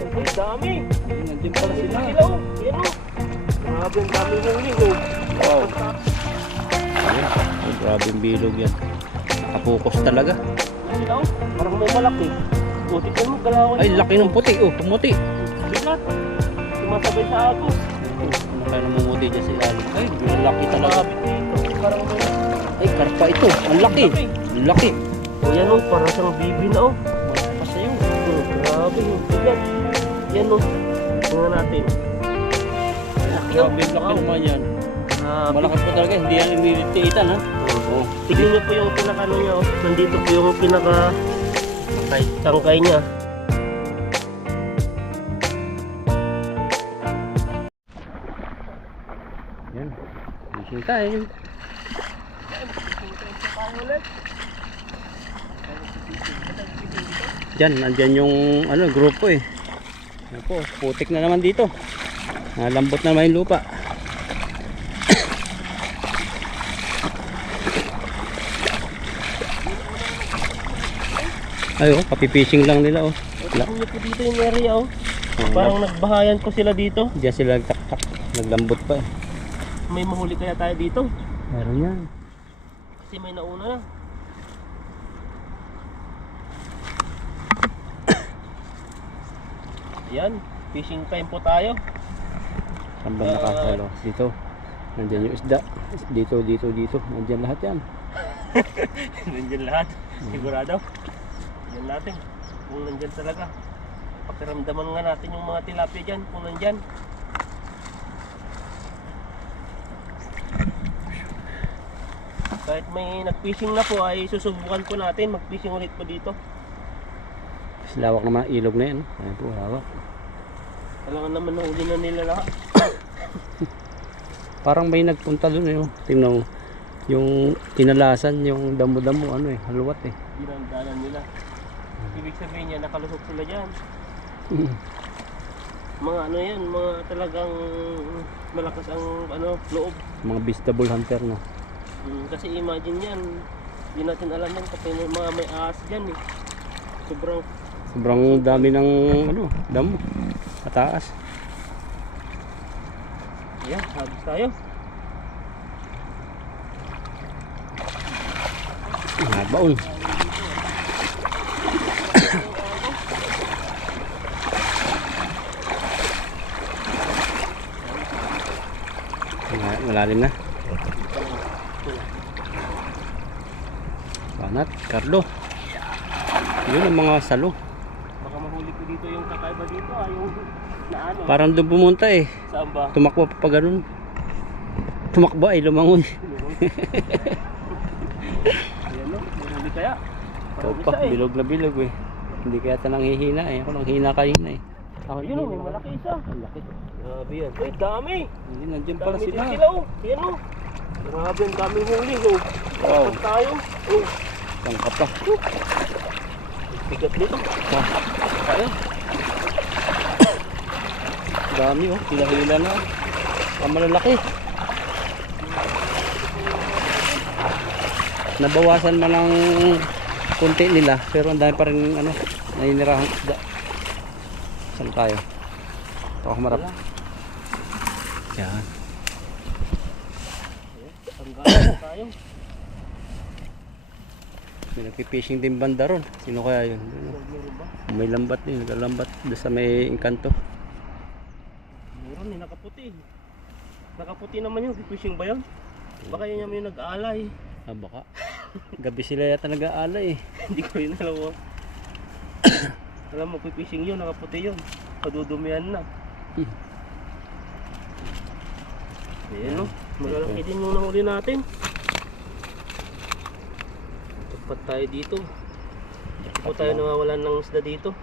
Ang dami. Nandiyan pala sila. Sila oh. Yan oh. Grabe ang dami huli oh. Wow. Ayun. Oh, grabe yung bilog yan. Nakapokus talaga. Sila oh. Parang may malaki. Puti ko mo, galawan. Ay, laki ng puti. Oh, pumuti. Bigat. Sumasabay sa agos. Ano kaya namumuti dyan si Lalo? Ay, laki talaga. Grabe dito. Parang may... Ay, karpa ito. Ang laki. Ang laki. O yan oh, parang siyang bibi na oh. Malakas na yun. Grabe yung bigat. Yan oh. Tingnan natin. Laki oh. Grabe, laki naman yan. Grabe. Malakas pa talaga. Hindi yan nilitiitan ha. Oo. Tignan niyo po yung pinaka-ano niya oh. Nandito po yung pinaka... tangkay niya. Yan. Fishing time. Diyan, nandyan yung ano, grupo eh. Ano po, putik na naman dito. Lambot na naman yung lupa. Ay oh, kapipishing lang nila oh. Tignan niyo po dito yung area oh. Parang nagbahayan ko sila dito. Diyan sila nagtaktak, naglambot pa eh. May mahuli kaya tayo dito. Meron yan. Kasi may nauna na. Ayan, fishing time po tayo. Saan ba nakasalo? Dito. Nandyan yung isda. Dito. Nandyan lahat yan. Nandyan lahat. Sigurado. Nandyan natin. Kung nandyan talaga. Pakiramdaman nga natin yung mga tilapia dyan. Kung nandyan. Kahit may nag-fishing na po ay susubukan po natin mag-fishing ulit po dito. Lawak naman ang ilog na yan. Ayan po, hawak. Kailangan naman nahuli na nila lahat. Parang may nagpunta doon eh. Oh. Tingnan mo. Yung kinalasan, yung damo-damo, ano eh, haluwat eh. Dinandanan nila. Ibig sabihin niya, nakalusot sila dyan. Mga ano yan, mga talagang malakas ang ano, loob. Mga vegetable hunter na. Kasi imagine yan, hindi natin alam yan kasi mga may ahas dyan eh. Sobrang dami ng ano, damo. Mataas. Yeah, habis tayo. Baon. Malalim na. Banat, Carlo. Yun ang mga salo. Baka mahuli ko dito yung kakaiba dito yung na ano. Parang doon pumunta eh. Saan ba? Tumakbo pa ganun. Tumakbo ay lumangoy. Ayan no, mahuli kaya. Ikaw pa, bilog na bilog eh. Hindi kaya tanang hihina eh. Ako lang hina kanina eh. Ako Yun o, may malaki isa. Ang laki. Grabe yan. Uy, dami. Hindi, nandiyan pala Dami sila. din sila oh. Yan o. Grabe, ang daming huli oh. Wow. Dapat tayo. Oh. Tangka pa. Bigat nito. Kaya. Dami oh. Hila-hila na. Ang malalaki. Nabawasan man ang kunti nila. Pero ang dami pa rin ano, naninirahang isda. Saan tayo? Ito ako marap. Yan. Hanggang tayo. May nagpipishing din banda ron. Sino kaya yun? Meron ba? May lambat din. Nagalambat doon sa may engkanto. Meron eh, nakaputi. Nakaputi naman yung fishing ba yun? Baka yun yung nag-aalay. Ah, baka. Gabi sila yata nag-aalay eh. Hindi ko rin alam mo. Alam mo, fishing yun, nakaputi yun. Padudumihan na. Ayan o, malalaki din yung nahuli natin. Tapat tayo dito. Hindi po tayo nawawalan ng isda dito.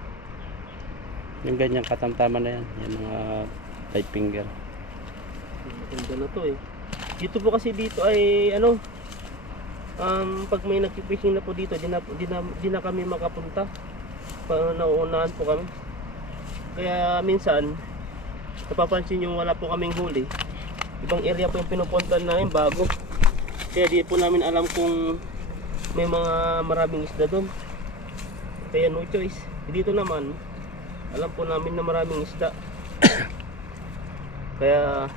Yung ganyang katamtaman na yan. Yung mga tight finger. Maganda na to eh. Dito po kasi dito ay ano, pag may nagpipishing na po dito, di na kami makapunta. Nauunahan po kami. Kaya minsan napapansin yung wala po kaming huli. Ibang area po yung pinupuntahan namin bago. Kaya di po namin alam kung may mga maraming isda doon. Kaya no choice. Dito naman Alam po namin na maraming isda. Kaya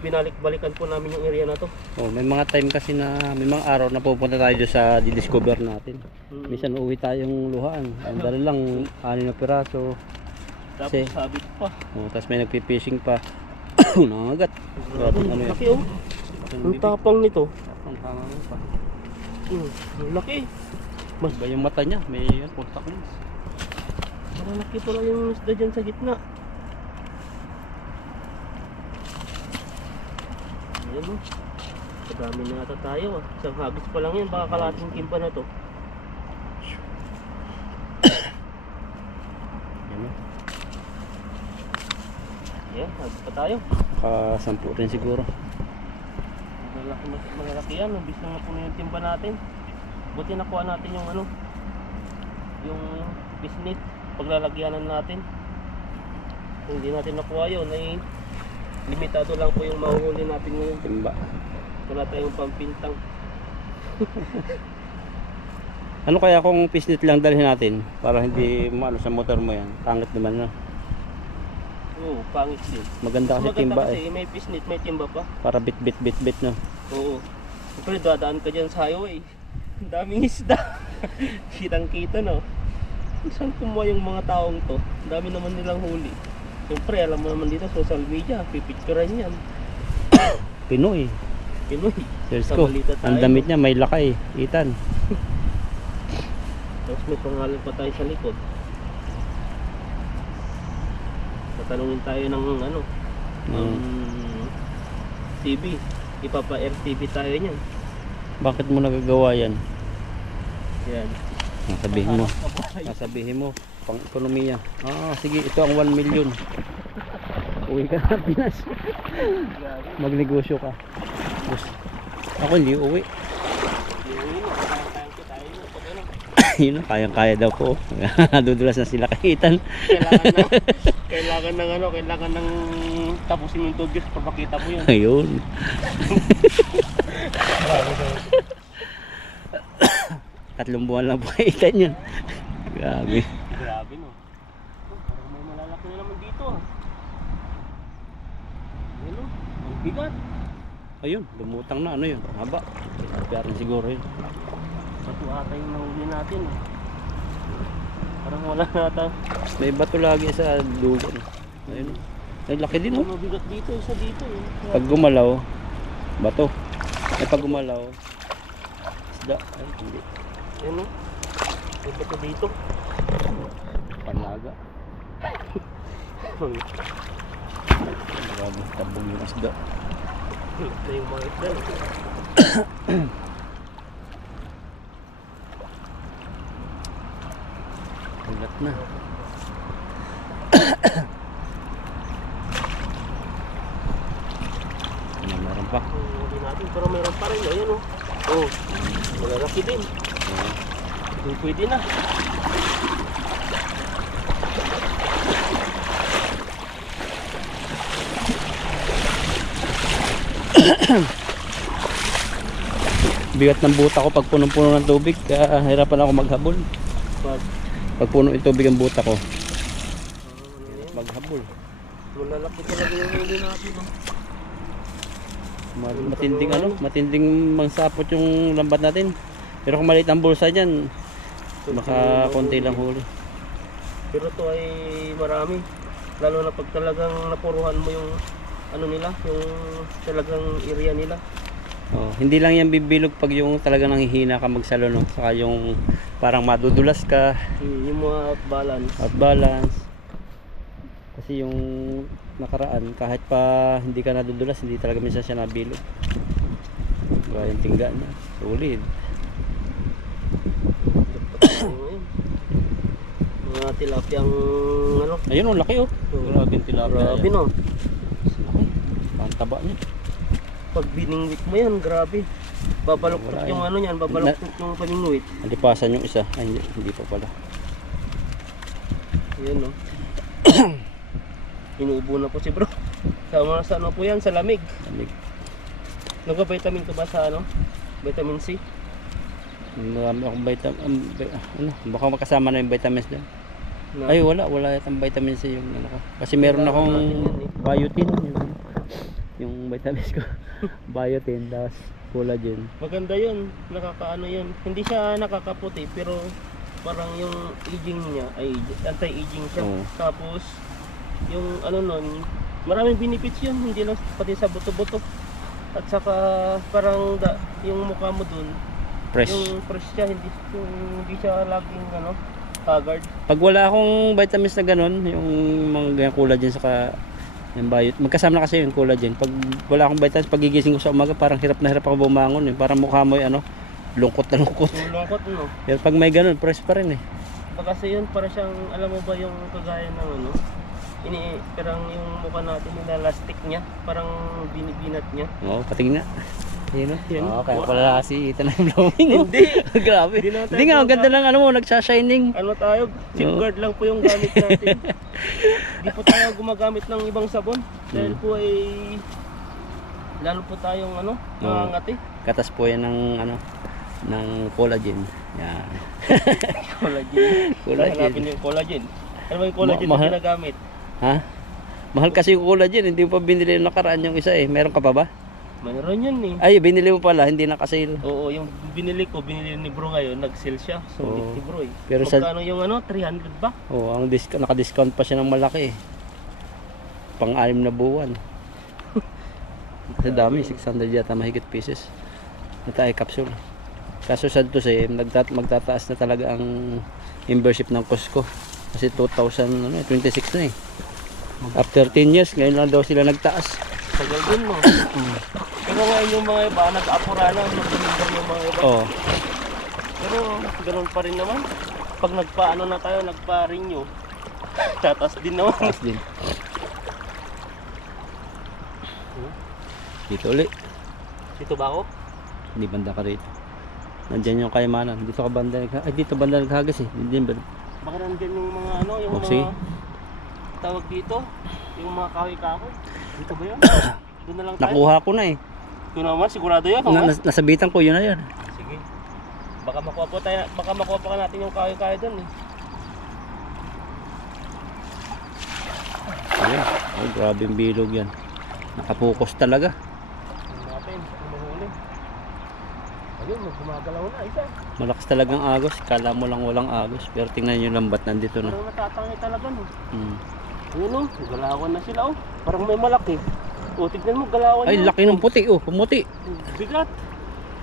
binalik-balikan po namin yung area na to. Oh, may mga time kasi na may mga araw na pupunta tayo doon sa didiscover natin. Minsan uwi tayong luhaan. Ang dala lang 6 na piraso. Tapos Kasi- sabit pa. Oh, tapos may nagpi-fishing pa. Nangagat. Grabe ano yan. Laki oh. Ang tapang nito. Ang tangan pa. Ang laki. Iba yung mata niya, may yan, contact lens. Malaki pala yung isda dyan sa gitna. Ayan o. Kadami na ata tayo ah. Isang habis pa lang yan. Baka kalating kimpa na to. Yan o. Yan, habis pa tayo. Naka-10 rin siguro. Malalaki yan. Habis na nga po na yung timba natin. Buti nakuha natin yung ano. Yung bisnit. Paglalagyanan natin. Kung hindi natin nakuha yun ay limitado lang po yung mahuhuli natin ngayon. Timba. Wala tayong pampintang. Ano kaya kung pisnit lang dalhin natin para hindi maano sa motor mo yan? Pangit naman no. Oo, pangit din. Maganda kasi timba kasi may pisnit, may timba pa. Para bit no. Oo. Siyempre dadaan ka dyan sa highway. Ang daming isda. Kitang kita no. Saan kumuha yung mga taong to? Ang dami naman nilang huli. Siyempre alam mo naman dito social media, pipicturean yan. Pinoy. Pinoy. Cheers Sa ko. balita tayo. Ang damit niya may lakay. Itan. Tapos may pangalan pa tayo sa likod. Tatanungin tayo ng ano, TV. Ipapa-RTV tayo niyan. Bakit mo nagagawa yan? Yan. Sabihin mo. Sabihin mo. Pang ekonomiya. Sige. Ito ang 1 million. Uwi ka na Pinas. Magnegosyo ka. Bus. Ako hindi uwi. Yun na, kayang-kaya daw po. Dudulas na sila kahitan. Kailangan ng tapusin yung tubig para makita mo yun. Ayun. Tatlong buwan lang po kahitan yun. Grabe. Grabe no. Parang may malalaki na naman dito ah. Ayun o, ang bigat. Ayun, lumutang na. Ano yun? Haba. Piyarin siguro yun. Bato ata yung nahuli natin eh. Parang wala na ata. May bato lagi sa dulo. Ayun. Ay, laki din oh. Mabigat dito, isa dito eh. Pag gumalaw, bato. Ay, pag gumalaw, isda. Ay, hindi. Ayun o. May bato dito. Panlaga. Grabe, tabong yung isda. Ito yung mga isda. Ulat na. Ano, meron pa? Hindi natin, pero meron pa rin. Ayan o. Oh, malalaki din. Pwede na. Bigat ng buta ko pag punong-puno ng tubig, kaya hirapan ako maghabol. Pag puno yung tubig ang buta ko, maghabol. Malalaki talaga yung huli natin. No? Matinding ano, matinding mangsapot yung lambat natin. Pero kung maliit ang bulsa dyan, baka konti lang huli. Pero to ay marami. Lalo na pag talagang napuruhan mo yung ano nila, yung talagang area nila. Oh, hindi lang yan bibilog pag yung talagang nanghihina ka magsalo, no? Saka yung parang madudulas ka, Yung mga out balance. out balance. Kasi yung nakaraan, kahit pa hindi ka nadudulas, hindi talaga minsan siya nabilog. Diba yung tingga niya? Solid. Mga tilapiyang ano. Ayun, oh, laki oh. Grabe yung tilapia. Grabe no. Laki. Ang taba niya. Pag biningwit mo yan, grabe. Babaloktot Wala yung yan. ano yan, babaloktot yung paningwit. Nalipasan yung isa. Ay, hindi pa pala. Ayan no. Inuubo na po si bro. Sa ano po yan, sa lamig. Lamig. Nagka-vitamin ka ba sa ano? Vitamin C? Marami akong vitamin. Ano, baka makasama na yung vitamins dyan. Na, Ay, wala yatang vitamin C yung ano ko. Kasi meron akong biotin. Yung vitamins ko. Biotin, tapos collagen. maganda yun, nakakaano yun. Hindi siya nakakaputi pero parang yung aging niya ay anti-aging siya. Oo. Tapos yung ano nun, maraming benefits yun, hindi lang pati sa buto-buto. At saka parang yung mukha mo dun, Fresh. yung fresh siya, hindi siya laging ano, haggard. Pag wala akong vitamins na ganun, yung mga ganyan collagen saka yung biot, magkasama na kasi yung collagen. Pag wala akong vitamins, pagigising ko sa umaga, parang hirap na hirap ako bumangon. Parang mukha mo yung ano, lungkot na lungkot. Yung lungkot no. Pero pag may ganun, fresh pa rin eh. Baka kasi yun, para siyang, alam mo ba yung kagaya ng ano, parang yung mukha natin, nilalastik niya, parang binibinat niya. Oo, patingin na. Yun, yun. Oo, kaya pala kasi ito na yung blooming. Hindi. Grabe. Hindi na tayo Hindi nga, ang ganda lang ano mo, nagsha-shining. Ano tayo, safeguard lang po yung gamit natin. Hindi po tayo gumagamit ng ibang sabon. Dahil po ay, lalo po tayong ano, nangangati. Katas po yan ng ano, ng collagen. Yan. Collagen. Collagen. Hanapin yung collagen. Ano ba yung collagen na Mahal. ginagamit? Ha? Mahal kasi yung collagen, hindi mo pa binili yung nakaraan yung isa eh. Meron ka pa ba? Mayroon yun eh. Ay, binili mo pala, hindi naka-sale. Oo, yung binili ni bro ngayon, nag-sale siya. So, Oo. ni bro eh. Pero sa Magkano yung ano, 300 ba? oh, ang naka-discount pa siya ng malaki eh. Pang-6 na buwan. Sa dami, 600 yata mahigit pieces. Natay capsule. Kaso sa to say, magtataas na talaga ang membership ng Costco. Kasi 2026 na eh. After 10 years, ngayon lang daw sila nagtaas. Tagal din mo. Pero ngayon yung mga iba, nag-apura na, nag-remember yung mga iba. Oo. Pero ganun pa rin naman. Pag nagpa-ano na tayo, nagpa-renew, tatas din naman. Taas din. Dito ulit. Dito ba ako? Hindi banda ka rito. Nandyan yung kayamanan. Dito ka banda ay dito banda naghagas eh. Hindi ba? Baka nandyan yung mga ano, yung Oh, mga sige. tawag dito, yung mga kahoy-kahoy. Dito ba yun? Doon na lang tayo. Nakuha ko na eh. Ito naman, sigurado yun. Nasabitan ko yun na yan. Sige. Baka makuha pa natin yung kahoy-kahoy doon eh. Ayun. Oh, grabe yung bilog yan. Nakapokus talaga. Tingnan natin, mahuli. Ayun, gumagalaw na isa. Malakas talagang agos. Kala mo lang walang agos. Pero tingnan nyo lambat nandito na. Parang natatangi talaga no. Hmm. Ayun o, galawan na sila oh. Parang may malaki. O, tignan mo, galawan Ay, yun. laki ng puti oh. Pumuti. Bigat.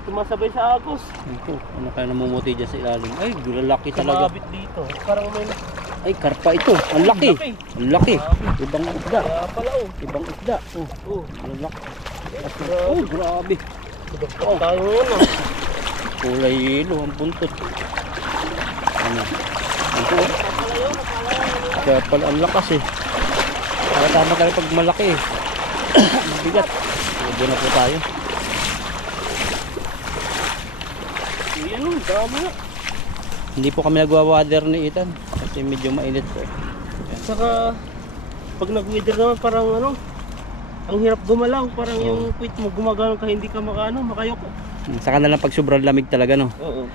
Sumasabay sa agos. Ito, ano kaya namumuti dyan sa ilalim? Ay, lalaki talaga. Sumabit dito. Parang may Ay, karpa ito. Ang laki. Ang laki. Ibang isda. kaya pala oh. Ibang isda. Oh, Oh, ang laki. Oh, grabe. oh. Tayo ngayon oh. Kulay yelo ang buntot. Ano? Ito oh. Kaya pala ang lakas eh. Kaya tama tayo pag malaki eh. Mabigat. Huwag na po tayo. Ayan oh, dami na. Hindi po kami nagwa-water ni Ethan. Kasi medyo mainit po. Saka, pag nag-wither naman parang ano, ang hirap gumalaw. Parang yung quit mo gumagano ka, hindi ka makayoko. Saka na lang pag sobrang lamig talaga no. Oo.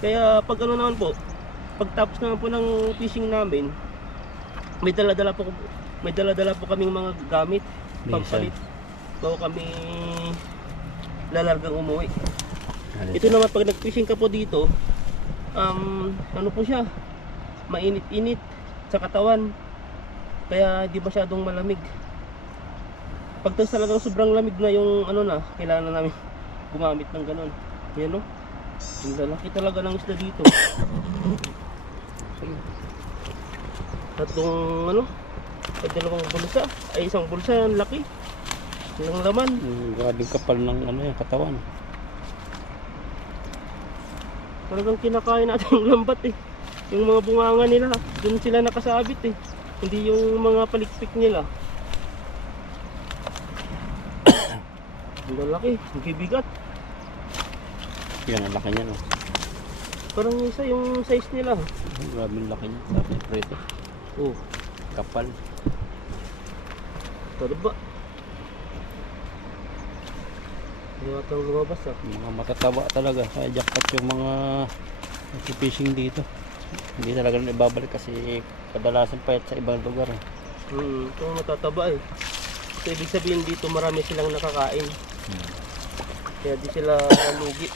Kaya pag ano naman po, pagtapos naman po ng fishing namin, may dala-dala po kaming mga gamit, pagpalit. Bago kami lalargang umuwi. Ito naman pag nag-fishing ka po dito, ano po siya, mainit-init sa katawan. Kaya di masyadong malamig. Pag talagang sobrang lamig na yung ano na, kailangan na namin gumamit ng ganun. Yan no? Ang lalaki talaga ng isda dito. Tatlong ano, dalawang bulsa, ay isang bulsa, ang laki. Ilang laman. Grabing kapal ng ano yung katawan. Talagang kinakain natin yung lambat eh. Yung mga bunganga nila, doon sila nakasabit eh. Hindi yung mga palikpik nila. Ang lalaki, ang bibigat. Yan ang laki niya no. Parang isa yung size nila. Grabing laki niya. Sabi niya prito. Oh, Kapal. talaba. Hindi matang lumabas ah. Mga matataba talaga. Kaya jackpot yung mga fishing dito. Hindi talaga na ibabalik kasi kadalasan payat sa ibang lugar eh. Ito matataba eh. So, ibig sabihin dito marami silang nakakain. Kaya di sila lugi.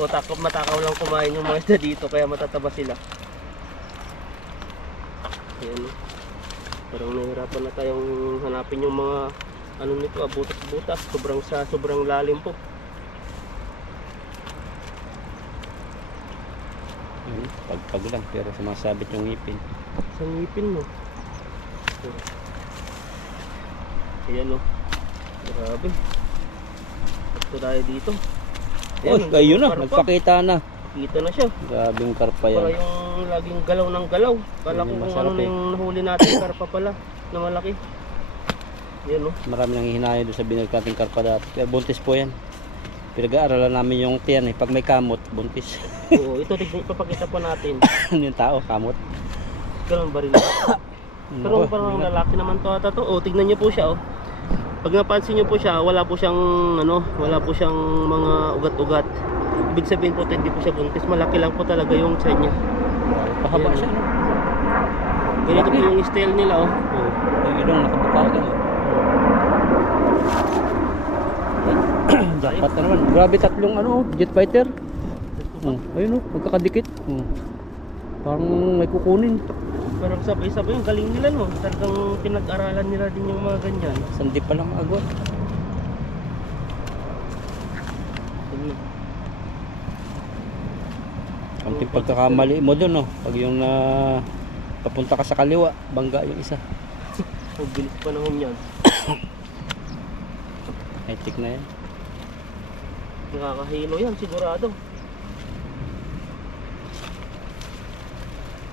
O matakaw lang kumain yung mga isda dito kaya matataba sila. Ayan. Parang nahihirapan na tayong hanapin yung mga ano nito, butas-butas. Sobrang lalim po. Pagpag lang pero sumasabit yung ngipin. Sa ngipin mo. Ayan o. Grabe. Ito tayo dito. Uy, ayun na, nagpakita na. Kita na siya. Grabing karpa Para yan. yung laging galaw ng galaw. Kala Yun ko yung kung masarap ano na eh. yung nahuli natin. Karpa pala. Na malaki. Yan o. Marami nang hihinayan doon sa binag nating karpa dati. Kaya buntis po yan. Pinag-aaralan namin yung tiyan eh. Pag may kamot, buntis. Oo, ito ipapakita po natin. Yung tao, kamot. Ganun ba rin? Pero parang lalaki naman to ata to. O, tignan niyo po siya o. Pag napansin niyo po siya, wala po siyang mga ugat-ugat. Ibig sabihin po, hindi po siya buntis. Malaki lang po talaga yung tiyan niya. Pahaba Ayan. siya, no? Ganito po yung style nila oh. Oo. Yung ilong nakabukagan eh. Dapat na naman. Grabe tatlong jet fighter. Ayun magkakadikit. Parang may kukunin. Parang sabay-sabay yung galing nila no. Talagang pinag-aralan nila din yung mga ganyan. Sandi pa lang agad. Konting pagkakamali mo doon, no? Pag yung papunta ka sa kaliwa, bangga yung isa. Ang bilis pa naman yan. High-tech na yan. Nakakahilo yan sigurado.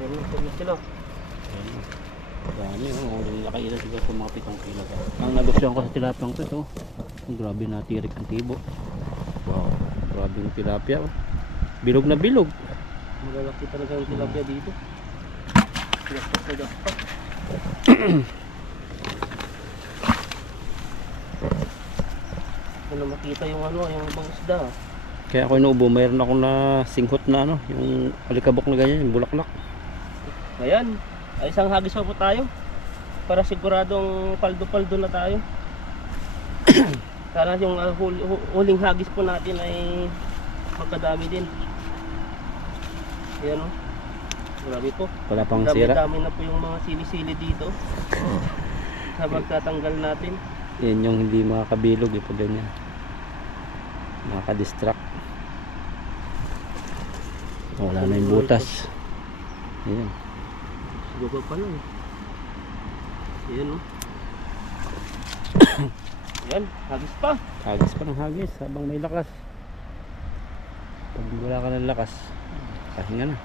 Yan sila. Dami, nakailan siguro sa mga 7 kilo. Ang nagustuhan ko sa tilapia ko ito. Grabe natirik ang tibo. Wow, grabe yung tilapia. Bilog na bilog. Malalaki talaga yung tilapia dito. Gaspat na gaspat. Wala makita yung yung ibang isda. Kaya ako inuubo, mayroon ako na singhot na yung alikabok na ganyan, yung bulaklak. Ayan, ay isang hagis pa po tayo. Para siguradong paldo-paldo na tayo. Sana yung huling hagis po natin ay magkadami din. Ayan o. Grabe po. Wala pang sira. Dami na po yung mga sili-sili dito. Sa magtatanggal natin. Yan yung hindi makakabilog eh, pag ganyan. Makaka-distract. Wala na yung butas. Ayan. Siguro pa lang. Ayan o. Ayan, hagis pa. Hagis pa ng hagis habang may lakas. Pag wala ka ng lakas, pahinga na.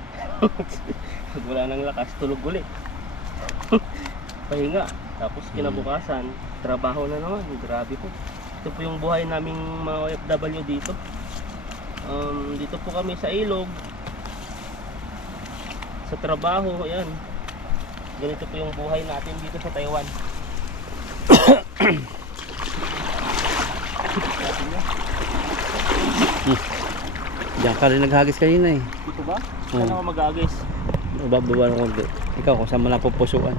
Pag wala nang lakas, tulog ulit. Pahinga. Tapos kinabukasan, trabaho na naman. Grabe po. Ito po yung buhay naming mga OFW dito. Dito po kami sa ilog. Sa trabaho, ayan. Ganito po yung buhay natin dito sa Taiwan. Diyan ka rin naghagis kanina eh. Dito ba? Saan ako mag-agis? Bababa ng konti. Ikaw kung saan mo na pupusuan.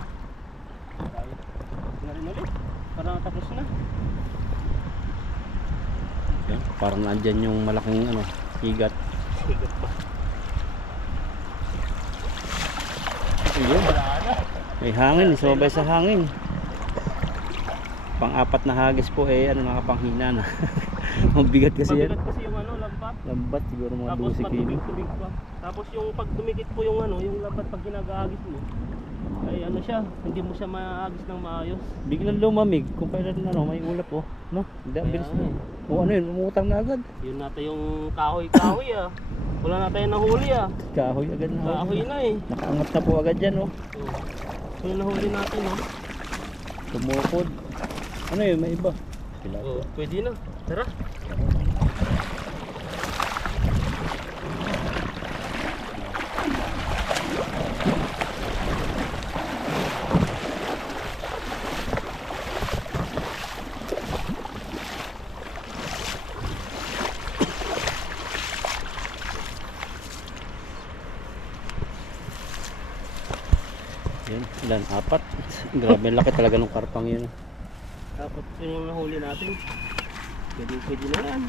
Na rin ulit. Parang tapos na. Yan, parang nandyan yung malaking higat. Sigat pa. Ayun. Wala na. May hangin, sumabay sa hangin. Pang-apat na hagis po nakapanghina na. Mabigat kasi yan. Mabigat kasi yung lambat. Lambat siguro mga Tapos 12 kilo. matubig-tubig pa. Tapos yung pag dumikit po yung yung lambat pag ginagagis mo, ay siya, hindi mo siya maagis ng maayos. Biglang lumamig kung kailan may ulap no? Hindi, ang bilis na. O yun, umutang na agad. Yun natin yung kahoy-kahoy Wala na tayong nahuli Kahoy agad na. Kahoy na eh. Nakaangat na po agad yan So yung nahuli natin Tumukod. Ano yun, may iba. Pwede na. Tara. Yun, ilan? 4. Grabe, laki talaga ng karpang yun. Dapat yung nahuli natin. Pwede na yan.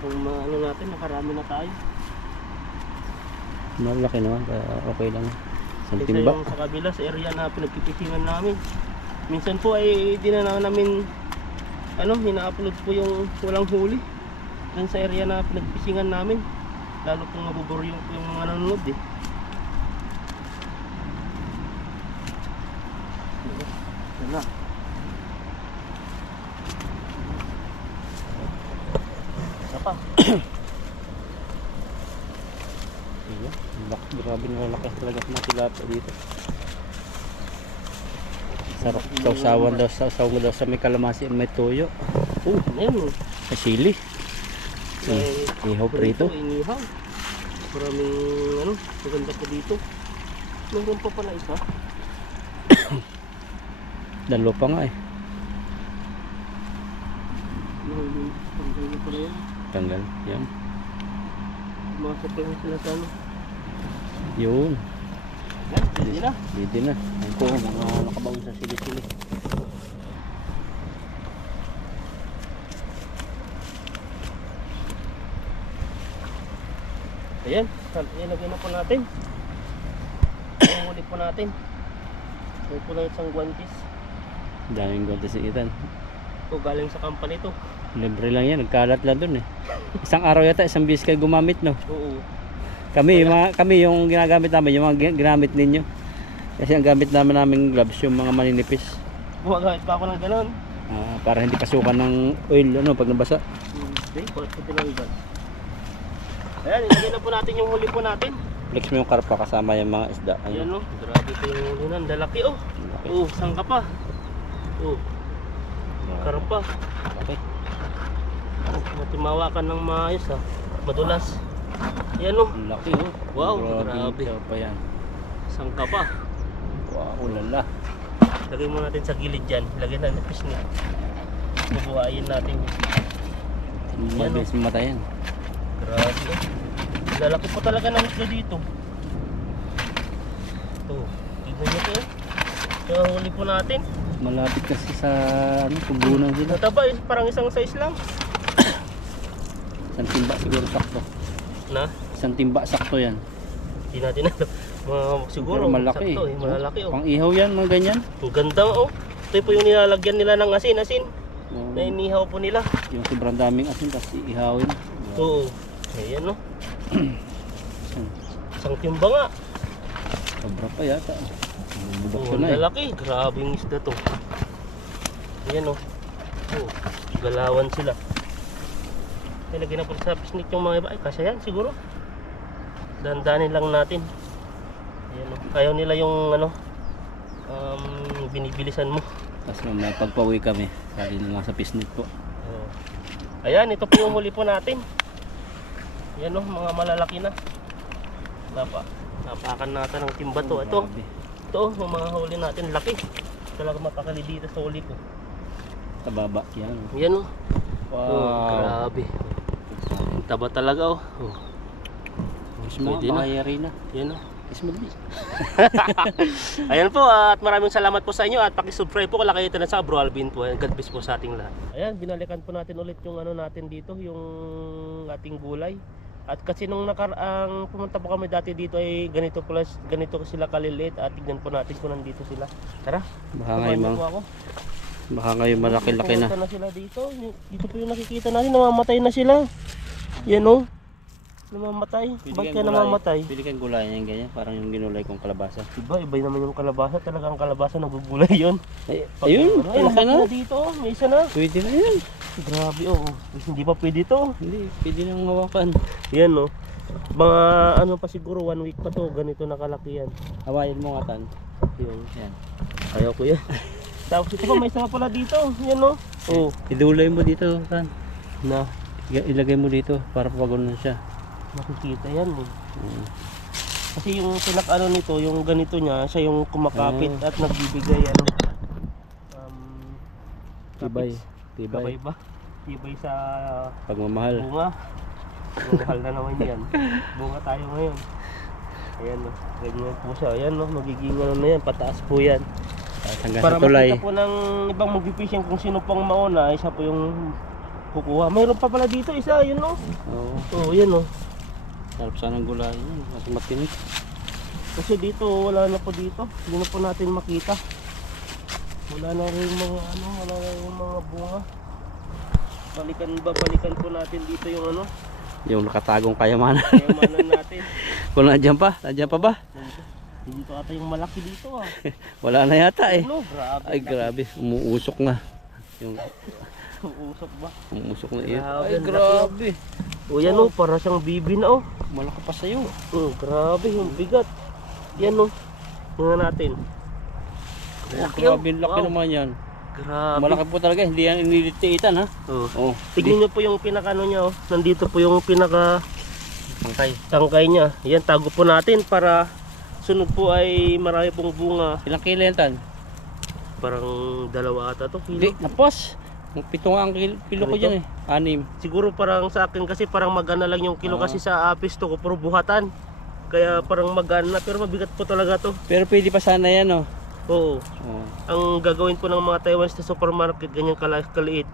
Kung ano natin, nakarami na tayo. Malaki naman, kaya okay lang. Isang Kaysa timba. yung sa kabila, sa area na pinagpipisingan namin. Minsan po ay di na namin hina-upload po yung walang huli. Dun sa area na pinagpisingan namin. Lalo pong mabuburo yung mga nanonood eh. Yan na. Isa pa. Ayan, grabe na lalaki talaga ng tilapia dito. Sarap sausawan daw, sausaw mo daw sa may kalamasi at may toyo. Ayan. Sa sili. Ihaw prito. Inihaw. Maraming maganda po dito. Meron pa pala isa. Dalo pa nga eh. Tanggal na pala yan. Tanggal. Yan. Masok lang sila sa Yun. Yan, pwede na. Pwede na. Ayan po, mga nakabaon sa sili-sili. Ayan, ilagay na po natin. Ang huli po natin. May po lang isang guantes. Daming gontes ni Ethan. Ito galing sa company to. Libre lang yan, nagkalat lang dun eh. Isang araw yata, isang bis kayo gumamit no. Oo. Kami yung ginagamit namin, yung mga ginamit ninyo. Kasi ang gamit namin gloves, yung mga maninipis. Gumagamit pa ako ng ganon. Para hindi pasukan ng oil pag nabasa. Okay, kulat ko tinanggal. Ayan, ilagay na po natin yung huli po natin. Flex mo yung karpa kasama yung mga isda. Ayan o, grabe po yung huli nun. Dalaki oh. Oo, sangka pa. Oo, karpa. Okay. Matimawakan ng maayos ha. Madulas. Ayan o. Ang laki oh. Wow, Grabe. grabe. Pa yan. Sangka pa. Wow, lala. Lagay mo natin sa gilid dyan. Lagay na ng fish net. Bubuhayin natin. Mabilis mamatayan. Grabe oh. Lalaki po talaga ng isda dito. Ito. Tignan nyo ito. Kaya huli po natin. Malapit kasi sa tubunan sila. Mataba eh. Parang isang size lang. Isang timba siguro sakto. Na? Isang timba sakto yan. Hindi natin alam. Siguro malaki sakto eh. Malalaki oh. Pang ihaw yan, mga ganyan. Ang ganda oh. Ito po yung nilalagyan nila ng asin. Oh, Na inihaw po nila. yung sobrang daming asin kasi ihawin. Oo. Ayan no. Isang timba nga. Sobra pa yata. Bubok Oh, ko na eh. lalaki. Grabe yung isda to. Ayan oh. Oh, galawan sila. Ilagay na po sa pisnik yung mga iba. Ay, kasya yan siguro. Dandanin lang natin. Ayan oh. Ayaw nila yung binibilisan mo. Tapos may pagpawi kami. Sali na lang sa pisnit po. Oh. Ayan, ito po yung huli po natin. Ayan oh, mga malalaki na. Napakan natin ng timba to. Ito. Grabe. Ito, yung mga huli natin, laki. Talaga mapakali dito sa huli ko. Sa baba. Yan. Yan oh. Wow. Oh, grabe. Taba talaga oh. Oh. Kiss mo, Pwede na. bakayari na. Yan oh. Kiss mo din. Ayan po at maraming salamat po sa inyo at paki-subscribe po kala kayo na sa Bro Alvin po. God bless po sa ating lahat. Ayan, binalikan po natin ulit yung natin dito, yung ating gulay. At kasi nung nakaraang pumunta po kami dati dito ay ganito sila kaliliit at tignan po natin kung nandito sila. Tara. Baka samahan niyo ngayon po ako. Baka ngayon malaki-laki na. Pumunta na sila dito. Dito po yung nakikita natin, namamatay na sila. Yan oh. Namamatay. Ba't kaya namamatay? Pili kang gulay yung ganyan. Parang yung ginulay kong kalabasa. Iba naman yung kalabasa. Talagang kalabasa nagugulay yun. Ayun. Ay, Malaki na. dito. May isa na. Pwede na yan. Grabe oh. Hindi pa pwede to. Hindi. Pwede nang hawakan. Yan oh. Mga pa siguro 1 week pa to. Ganito nakalaki yan. Hawain mo nga tan. Yun. Yan. Ayaw ko yan. Tapos ito pa may isa pala dito. Yan oh. Oh. Idulay mo dito tan. Na. Ilagay mo dito para pagunan siya. Makikita yan eh. Kasi yung nito, yung ganito niya, siya yung kumakapit at nagbibigay Tibay. Tibay ba? Tibay sa Pagmamahal. bunga. Mahal na naman yan. Bunga tayo ngayon. Ayan o, ganyan po siya. Ayan o, magiging ano na yan, pataas po yan. Hanggang Para sa tulay. makita po ng ibang mag-fishing kung sino pang mauna, isa po yung kukuha. Mayroon pa pala dito isa, yun o. Oo. Oo, yan o. Sarap sana ng gulay. Mas matinik. Kasi dito, wala na po dito. Hindi na po natin makita. Wala na rin yung mga ano, wala na rin yung mga bunga. Balikan po natin dito yung ano, Yung nakatagong kayamanan. kayamanan natin. Kung nandiyan pa ba? Dito ata yung malaki dito ah. Wala na yata eh. Ano, grabe. Ay grabe, umuusok na. Yung Usok ba? umuusok na yun. Grabe, Ay ang grabe. O yan o, para siyang bibi na o. Malaki pa sa'yo. Grabe, yung bigat. Yan o. Tingnan natin. Laki, oh. Grabe, laki Wow. naman yan. Grabe. Malaki po talaga, hindi yan inilitiitan ha. Oh. Oh, Tignan nyo po yung pinaka ano niya oh. Nandito po yung pinaka tangkay. tangkay niya. Yan, tago po natin para sunod po ay marami pong bunga. Ilang kilo yan tan? Parang dalawa ata to Hindi, kilo. napos. Pito nga ang kilo ko Ano dyan eh. 6. Siguro parang sa akin kasi parang magana lang yung kilo Ah. kasi sa apis to ko puro buhatan. Kaya parang magana pero mabigat po talaga to. Pero pwede pa sana yan oh. Oo. Oh. Ang gagawin po ng mga Taiwanese sa supermarket ganyan kaliit.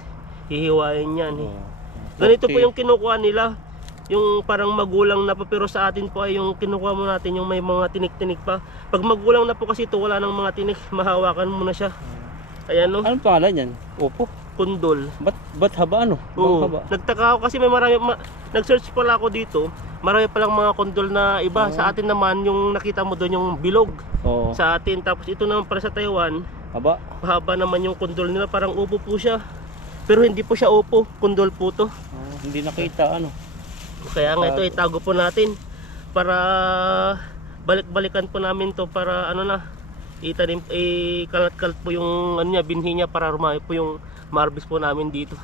Hihiwain yan. Eh. Oh. Ganito po Okay. yung kinukuha nila. Yung parang magulang na pa pero sa atin po ay yung kinukuha mo natin yung may mga tinik-tinik pa. Pag magulang na po kasi ito wala nang mga tinik, mahawakan mo na siya. Ayan no, Anong pangalan yan? Opo. kundol. Ba't haba ano? Oo. Bang haba? Nagtaka ako kasi may marami nag-search pala ako dito. Marami palang mga kundol na iba. Sa atin naman yung nakita mo doon yung bilog. Oo. Sa atin tapos ito naman para sa Taiwan, Haba. mahaba naman yung kundol nila, parang upo po siya. Pero hindi po siya upo, kundol po to. Oh, hindi nakita ano. Kaya nga ito itago po natin para balik-balikan po namin to para ano na itanim kalat-kalat po yung ano niya binhi niya para rumami po yung marbis po namin dito.